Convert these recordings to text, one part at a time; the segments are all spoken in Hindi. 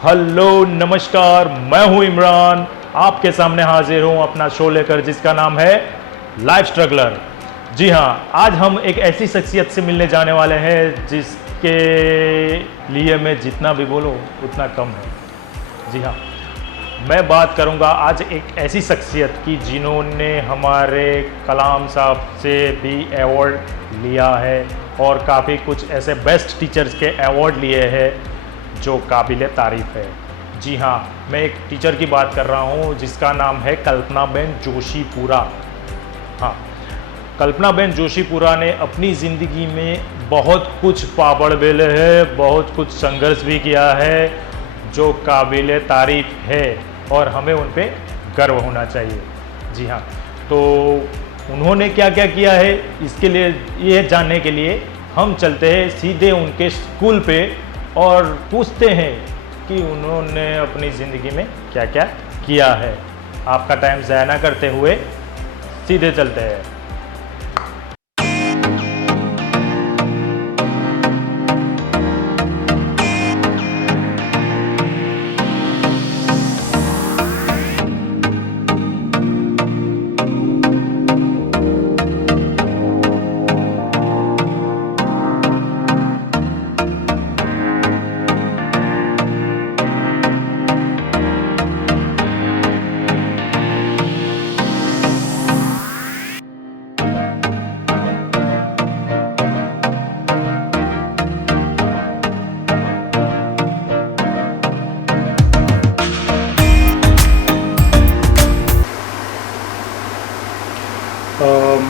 हेलो नमस्कार, मैं हूं इमरान। आपके सामने हाजिर हूं अपना शो लेकर जिसका नाम है लाइफ स्ट्रगलर। जी हाँ, आज हम एक ऐसी शख्सियत से मिलने जाने वाले हैं जिसके लिए मैं जितना भी बोलूं उतना कम है। जी हाँ, मैं बात करूंगा आज एक ऐसी शख्सियत की जिन्होंने हमारे कलाम साहब से भी अवार्ड लिया है और काफ़ी कुछ ऐसे बेस्ट टीचर्स के अवार्ड लिए हैं जो काबिल तारीफ़ है। जी हाँ, मैं एक टीचर की बात कर रहा हूँ जिसका नाम है कल्पनाबेन जोशीपुरा। हाँ, कल्पनाबेन जोशीपुरा ने अपनी ज़िंदगी में बहुत कुछ पापड़ बेले हैं, बहुत कुछ संघर्ष भी किया है जो काबिल तारीफ़ है और हमें उन पे गर्व होना चाहिए। जी हाँ, तो उन्होंने क्या क्या किया है इसके लिए ये जानने के लिए हम चलते हैं सीधे उनके स्कूल पे और पूछते हैं कि उन्होंने अपनी ज़िंदगी में क्या क्या किया है। आपका टाइम ज़ाया ना करते हुए सीधे चलते हैं।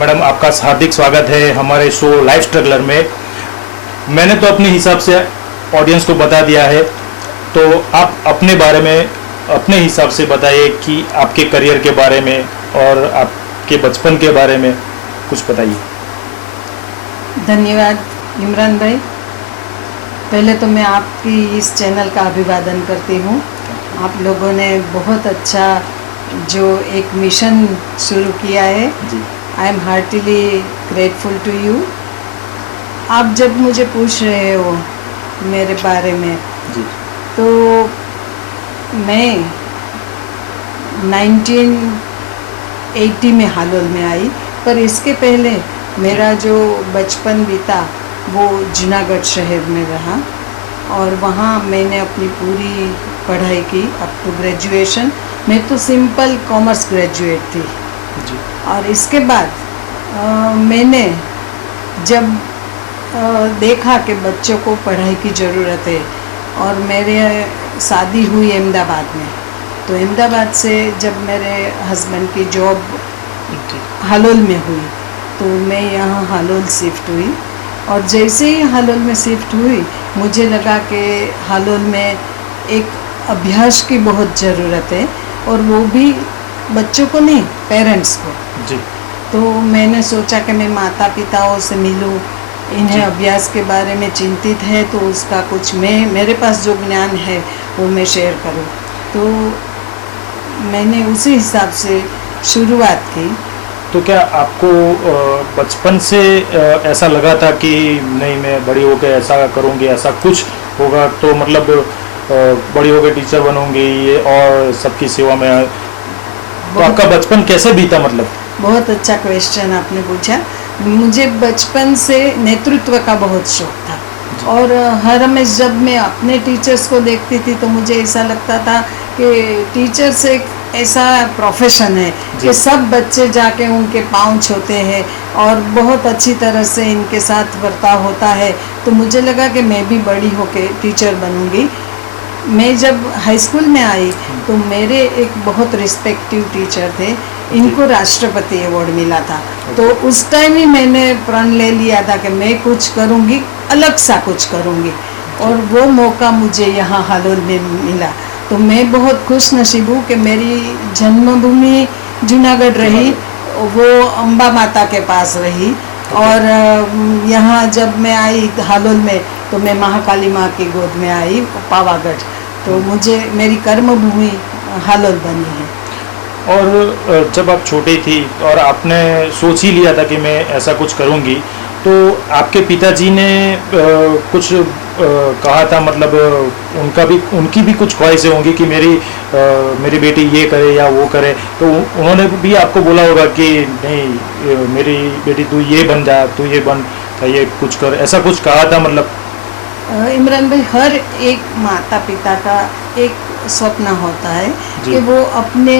मैडम, आपका हार्दिक स्वागत है हमारे शो लाइफ स्ट्रगलर में। मैंने तो अपने हिसाब से ऑडियंस को बता दिया है, तो आप अपने बारे में अपने हिसाब से बताइए कि आपके करियर के बारे में और आपके बचपन के बारे में कुछ बताइए। धन्यवाद इमरान भाई। पहले तो मैं आपकी इस चैनल का अभिवादन करती हूँ। आप लोगों ने बहुत अच्छा जो एक मिशन शुरू किया है, I am heartily grateful to you. आप जब मुझे पूछ रहे हो मेरे बारे में जी, तो मैं 1980 में हालोल में आई, पर इसके पहले मेरा जो बचपन बीता वो जूनागढ़ शहर में रहा और वहाँ मैंने अपनी पूरी पढ़ाई की अप टू ग्रेजुएशन। मैं तो सिंपल कॉमर्स ग्रेजुएट थी जी, और इसके बाद मैंने जब देखा कि बच्चों को पढ़ाई की ज़रूरत है और मेरे शादी हुई अहमदाबाद में, तो अहमदाबाद से जब मेरे हस्बैंड की जॉब हालोल में हुई तो मैं यहाँ हालोल शिफ्ट हुई। और जैसे ही हालोल में शिफ्ट हुई मुझे लगा कि हालोल में एक अभ्यास की बहुत ज़रूरत है और वो भी बच्चों को नहीं, पेरेंट्स को। जी, तो मैंने सोचा कि मैं माता पिताओं से मिलूं, इन्हें अभ्यास के बारे में चिंतित है तो उसका कुछ मेरे पास जो ज्ञान है वो मैं शेयर करूं। तो मैंने उसी हिसाब से शुरुआत की। तो क्या आपको बचपन से ऐसा लगा था कि नहीं, मैं बड़ी होकर ऐसा करूँगी, ऐसा कुछ होगा, तो मतलब बड़ी होकर टीचर बनूंगी ये और सबकी सेवा में, तो आपका बचपन कैसे बीता? मतलब बहुत अच्छा क्वेश्चन आपने पूछा। मुझे बचपन से नेतृत्व का बहुत शौक था और हर हमेशा जब मैं अपने टीचर्स को देखती थी तो मुझे ऐसा लगता था कि टीचर्स एक ऐसा प्रोफेशन है कि सब बच्चे जाके उनके पाँव छूते हैं और बहुत अच्छी तरह से इनके साथ बर्ताव होता है। तो मुझे लगा कि मैं भी बड़ी होके टीचर बनूंगी। मैं जब हाई स्कूल में आई तो मेरे एक बहुत रिस्पेक्टिव टीचर थे, इनको राष्ट्रपति अवार्ड मिला था। तो उस टाइम ही मैंने प्रण ले लिया था कि मैं कुछ करूंगी, अलग सा कुछ करूंगी, और वो मौका मुझे यहाँ हालोल में मिला। तो मैं बहुत खुश नसीब हूँ कि मेरी जन्मभूमि जूनागढ़ रही, वो अम्बा माता के पास रही। और यहाँ जब मैं आई हालोल में तो मैं महाकाली माँ की गोद में आई, पावागढ़। तो मुझे मेरी कर्मभूमि हालोल बनी है। और जब आप छोटी थी और आपने सोच ही लिया था कि मैं ऐसा कुछ करूंगी, तो आपके पिताजी ने कुछ कहा था, मतलब उनकी भी कुछ ख्वाहिशें होंगी कि मेरी बेटी ये करे या वो करे, तो उन्होंने भी आपको बोला होगा कि नहीं मेरी बेटी तू ये बन जा, तू ये बन, ये कुछ कर, ऐसा कुछ कहा था मतलब? इमरान भाई, हर एक माता पिता का एक सपना होता है जी। कि वो अपने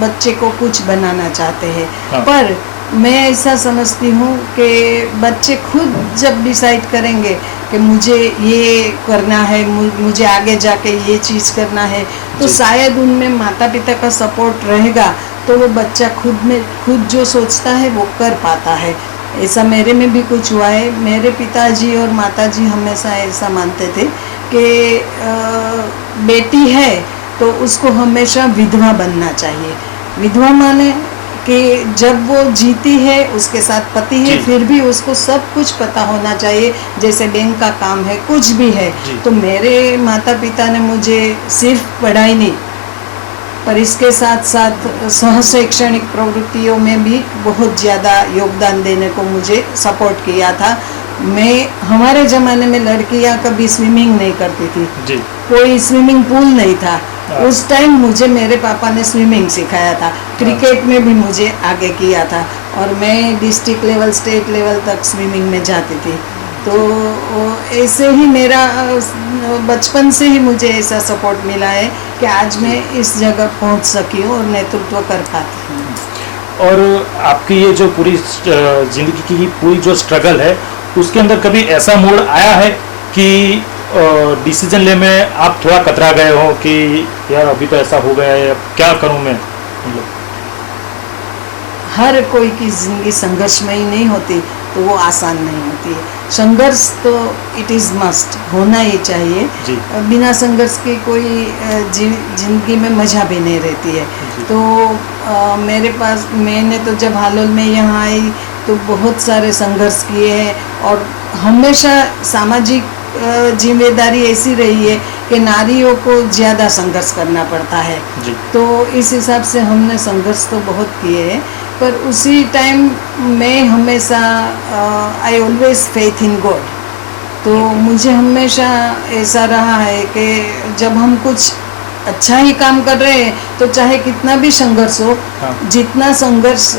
बच्चे को कुछ बनाना चाहते हैं। हाँ। पर मैं ऐसा समझती हूँ कि बच्चे खुद जब डिसाइड करेंगे कि मुझे ये करना है, मुझे आगे जाके ये चीज़ करना है, तो जी। शायद उनमें माता पिता का सपोर्ट रहेगा तो वो बच्चा खुद जो सोचता है वो कर पाता है। ऐसा मेरे में भी कुछ हुआ है। मेरे पिताजी और माताजी हमेशा ऐसा मानते थे कि बेटी है तो उसको हमेशा विधवा बनना चाहिए। विधवा माने कि जब वो जीती है उसके साथ पति है, जी। फिर भी उसको सब कुछ पता होना चाहिए, जैसे बैंक का काम है, कुछ भी है। जी। तो मेरे माता पिता ने मुझे सिर्फ पढ़ाई नहीं, पर इसके साथ साथ सह शैक्षणिक प्रवृत्तियों में भी बहुत ज़्यादा योगदान देने को मुझे सपोर्ट किया था। हमारे ज़माने में लड़कियां कभी स्विमिंग नहीं करती थी, जी। कोई स्विमिंग पूल नहीं था। हाँ। उस टाइम मुझे मेरे पापा ने स्विमिंग सिखाया था, क्रिकेट में भी मुझे आगे किया था, और मैं डिस्ट्रिक्ट लेवल, स्टेट लेवल तक स्विमिंग में जाती थी। तो ऐसे ही मेरा बचपन से ही मुझे ऐसा सपोर्ट मिला है कि आज मैं इस जगह पहुंच सकी हूँ और नेतृत्व कर पाती हूँ। और आपकी ये जो पूरी जिंदगी की पूरी जो स्ट्रगल है, उसके अंदर कभी ऐसा मोड़ आया है कि डिसीजन ले में आप थोड़ा कतरा गए हो कि यार अभी तो ऐसा हो गया है, अब क्या करूं मैं? मतलब हर कोई की ज़िंदगी संघर्षमयी नहीं होती, तो वो आसान नहीं होती है। संघर्ष तो इट इज़ मस्ट, होना ही चाहिए। जी। बिना संघर्ष के कोई ज़िंदगी में मज़ा भी नहीं रहती है। जी। तो मैंने तो जब हालोल में यहाँ आई तो बहुत सारे संघर्ष किए हैं, और हमेशा सामाजिक जिम्मेदारी ऐसी रही है कि नारियों को ज़्यादा संघर्ष करना पड़ता है। जी। तो इस हिसाब से हमने संघर्ष तो बहुत किए हैं, पर उसी टाइम मैं हमेशा I always faith in God. तो मुझे हमेशा ऐसा रहा है कि जब हम कुछ अच्छा ही काम कर रहे हैं तो चाहे कितना भी संघर्ष हो, हाँ। जितना संघर्ष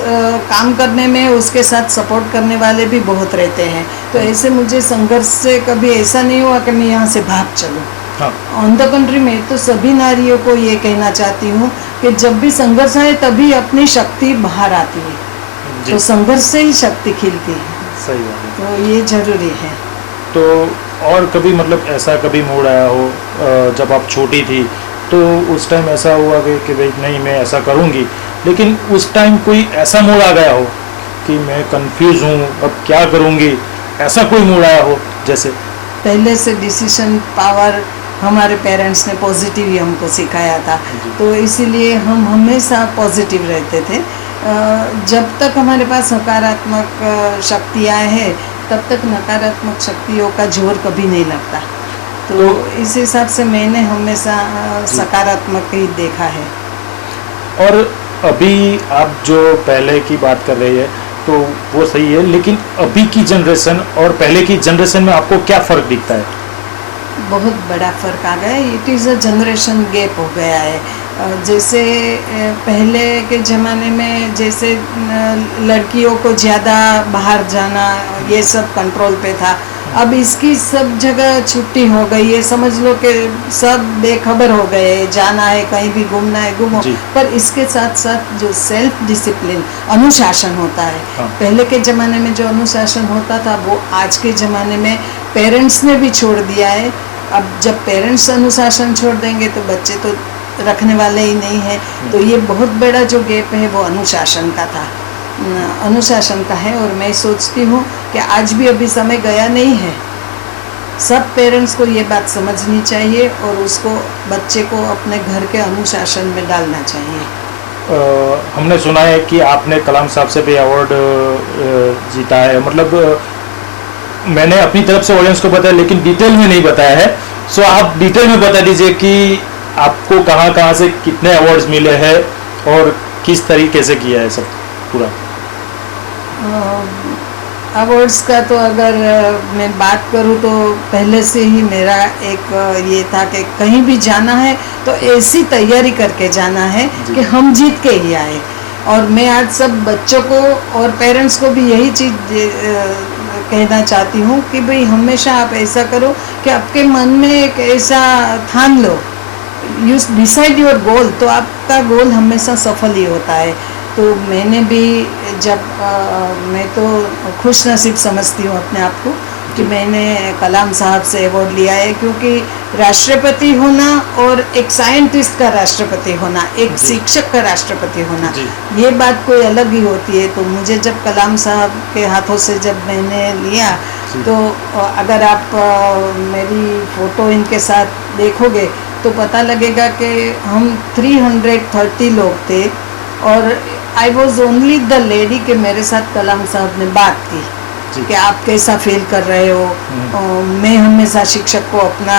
काम करने में उसके साथ सपोर्ट करने वाले भी बहुत रहते हैं। तो ऐसे मुझे संघर्ष से कभी ऐसा नहीं हुआ कि मैं यहाँ से भाग चलूँ। हाँ। ऑन द कंट्री में तो सभी नारियों को ये कहना चाहती हूँ कि जब भी संघर्ष आए तभी अपनी शक्ति बाहर आती है। जी। तो संघर्ष से ही शक्ति खिलती है, सही बात है। तो ये जरूरी है। तो और कभी मतलब ऐसा कभी मोड़ आया हो जब आप छोटी थी, तो उस टाइम ऐसा हुआ कि भाई नहीं मैं ऐसा करूँगी, लेकिन उस टाइम कोई ऐसा मोड़ आ गया हो कि मैं कंफ्यूज हूँ अब क्या करूँगी, ऐसा कोई मोड़ आया हो? जैसे पहले से डिसीजन पावर हमारे पेरेंट्स ने पॉजिटिव ही हमको सिखाया था, तो इसीलिए हम हमेशा पॉजिटिव रहते थे। जब तक हमारे पास सकारात्मक शक्तियाँ हैं तब तक नकारात्मक शक्तियों का जोर कभी नहीं लगता। तो इस हिसाब से मैंने हमेशा सकारात्मक ही देखा है। और अभी आप जो पहले की बात कर रही है तो वो सही है, लेकिन अभी की जनरेशन और पहले की जनरेशन में आपको क्या फ़र्क दिखता है? बहुत बड़ा फ़र्क आ गया है। It is a generation gap हो गया है। जैसे पहले के ज़माने में जैसे लड़कियों को ज़्यादा बाहर जाना ये सब कंट्रोल पे था, अब इसकी सब जगह छुट्टी हो गई है। समझ लो कि सब बेखबर हो गए हैं, जाना है कहीं भी घूमना है घूमो। जी। पर इसके साथ साथ जो सेल्फ डिसिप्लिन, अनुशासन होता है, हाँ। पहले के ज़माने में जो अनुशासन होता था वो आज के ज़माने में पेरेंट्स ने भी छोड़ दिया है। अब जब पेरेंट्स अनुशासन छोड़ देंगे तो बच्चे तो रखने वाले ही नहीं हैं। तो ये बहुत बड़ा जो गैप है वो अनुशासन का है। और मैं सोचती हूँ कि आज भी अभी समय गया नहीं है। सब पेरेंट्स को ये बात समझनी चाहिए और उसको बच्चे को अपने घर के अनुशासन में डालना चाहिए। हमने सुना है कि आपने कलाम साहब से भी अवार्ड जीता है, मतलब मैंने अपनी तरफ से ऑडियंस को बताया लेकिन डिटेल में नहीं बताया है। सो आप डिटेल में बता दीजिए कि आपको कहाँ से कितने अवार्ड्स मिले हैं और किस तरीके से किया है सब पूरा। अवार्ड्स का तो अगर मैं बात करूँ तो पहले से ही मेरा एक ये था कि कहीं भी जाना है तो ऐसी तैयारी करके जाना है कि हम जीत के ही आए। और मैं आज सब बच्चों को और पेरेंट्स को भी यही चीज़ कहना चाहती हूँ कि भाई हमेशा आप ऐसा करो कि आपके मन में एक ऐसा ठान लो, यू डिसाइड योर गोल, तो आपका गोल हमेशा सफल ही होता है। तो मैंने भी जब मैं तो खुश नसीब समझती हूँ अपने आप को कि मैंने कलाम साहब से अवार्ड लिया है, क्योंकि राष्ट्रपति होना और एक साइंटिस्ट का राष्ट्रपति होना, एक शिक्षक का राष्ट्रपति होना, ये बात कोई अलग ही होती है। तो मुझे जब कलाम साहब के हाथों से जब मैंने लिया, तो अगर आप मेरी फ़ोटो इनके साथ देखोगे तो पता लगेगा कि हम 330 लोग थे और I was only the lady कि मेरे साथ कलाम साहब ने बात की कि आप कैसा फील कर रहे हो। मैं हमेशा शिक्षक को अपना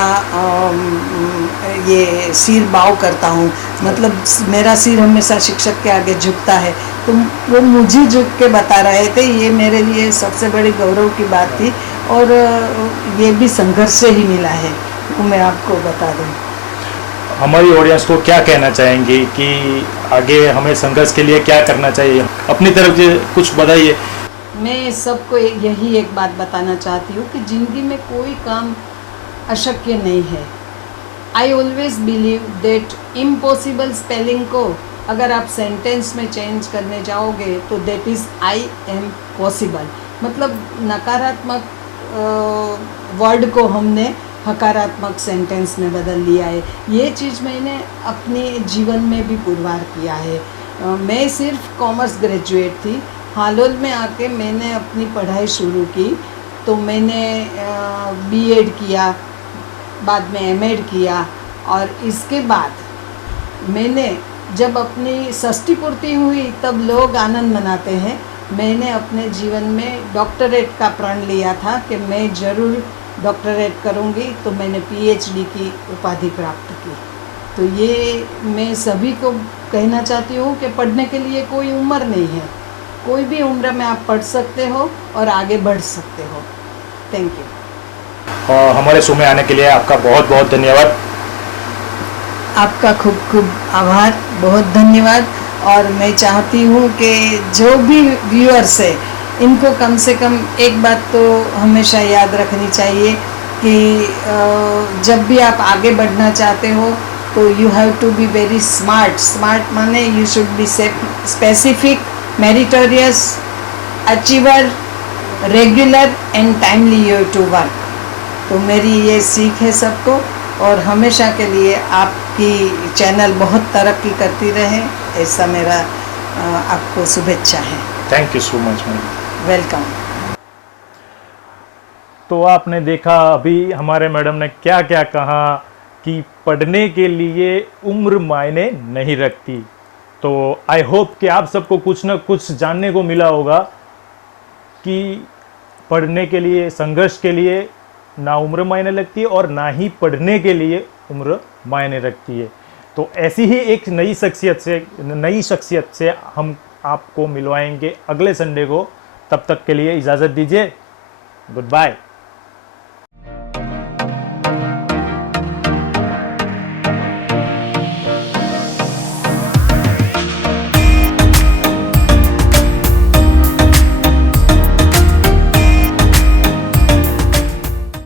ये सिर बाव करता हूँ, मतलब मेरा सिर हमेशा शिक्षक के आगे झुकता है। तो वो मुझे झुक के बता रहे थे, ये मेरे लिए सबसे बड़ी गौरव की बात थी। और ये भी संघर्ष से ही मिला है, वो मैं आपको बता दूँ। हमारी ऑडियंस को क्या कहना चाहेंगी कि आगे हमें संघर्ष के लिए क्या करना चाहिए, अपनी तरफ से कुछ बताइए। मैं सबको यही एक बात बताना चाहती हूँ कि ज़िंदगी में कोई काम अशक्य नहीं है। I always believe that impossible spelling को अगर आप सेंटेंस में चेंज करने जाओगे तो that is I am possible, मतलब नकारात्मक वर्ड को हमने हकारात्मक सेंटेंस में बदल लिया है। ये चीज़ मैंने अपने जीवन में भी पुरवार किया है। मैं सिर्फ कॉमर्स ग्रेजुएट थी, हालोल में आके मैंने अपनी पढ़ाई शुरू की। तो मैंने बीएड किया, बाद में एमएड किया, और इसके बाद मैंने जब अपनी षष्ठी पूर्ति हुई तब लोग आनंद मनाते हैं। मैंने अपने जीवन में डॉक्टरेट का प्रण लिया था कि मैं ज़रूर डॉक्टरेट करूँगी, तो मैंने पीएचडी की उपाधि प्राप्त की। तो ये मैं सभी को कहना चाहती हूँ कि पढ़ने के लिए कोई उम्र नहीं है, कोई भी उम्र में आप पढ़ सकते हो और आगे बढ़ सकते हो। Thank you. और हमारे शो में आने के लिए आपका बहुत बहुत धन्यवाद। आपका खूब खूब आभार, बहुत धन्यवाद। और मैं चाहती हूँ कि जो भी व्यूअर्स है, इनको कम से कम एक बात तो हमेशा याद रखनी चाहिए कि जब भी आप आगे बढ़ना चाहते हो तो you have to be very smart. Smart माने you should be specific, meritorious, achiever, regular and timely you to work. तो मेरी ये सीख है सबको, और हमेशा के लिए आपकी चैनल बहुत तरक्की करती रहे, ऐसा मेरा आपको शुभेच्छा है। Thank you so much ma'am. Welcome. तो आपने देखा अभी हमारे मैडम ने क्या क्या कहा कि पढ़ने के लिए उम्र मायने नहीं रखती। तो आई होप कि आप सबको कुछ ना कुछ जानने को मिला होगा कि पढ़ने के लिए, संघर्ष के लिए ना उम्र मायने लगती है और ना ही पढ़ने के लिए उम्र मायने रखती है। तो ऐसी ही एक नई शख्सियत से हम आपको मिलवाएंगे अगले संडे को। तब तक के लिए इजाज़त दीजिए। Good bye.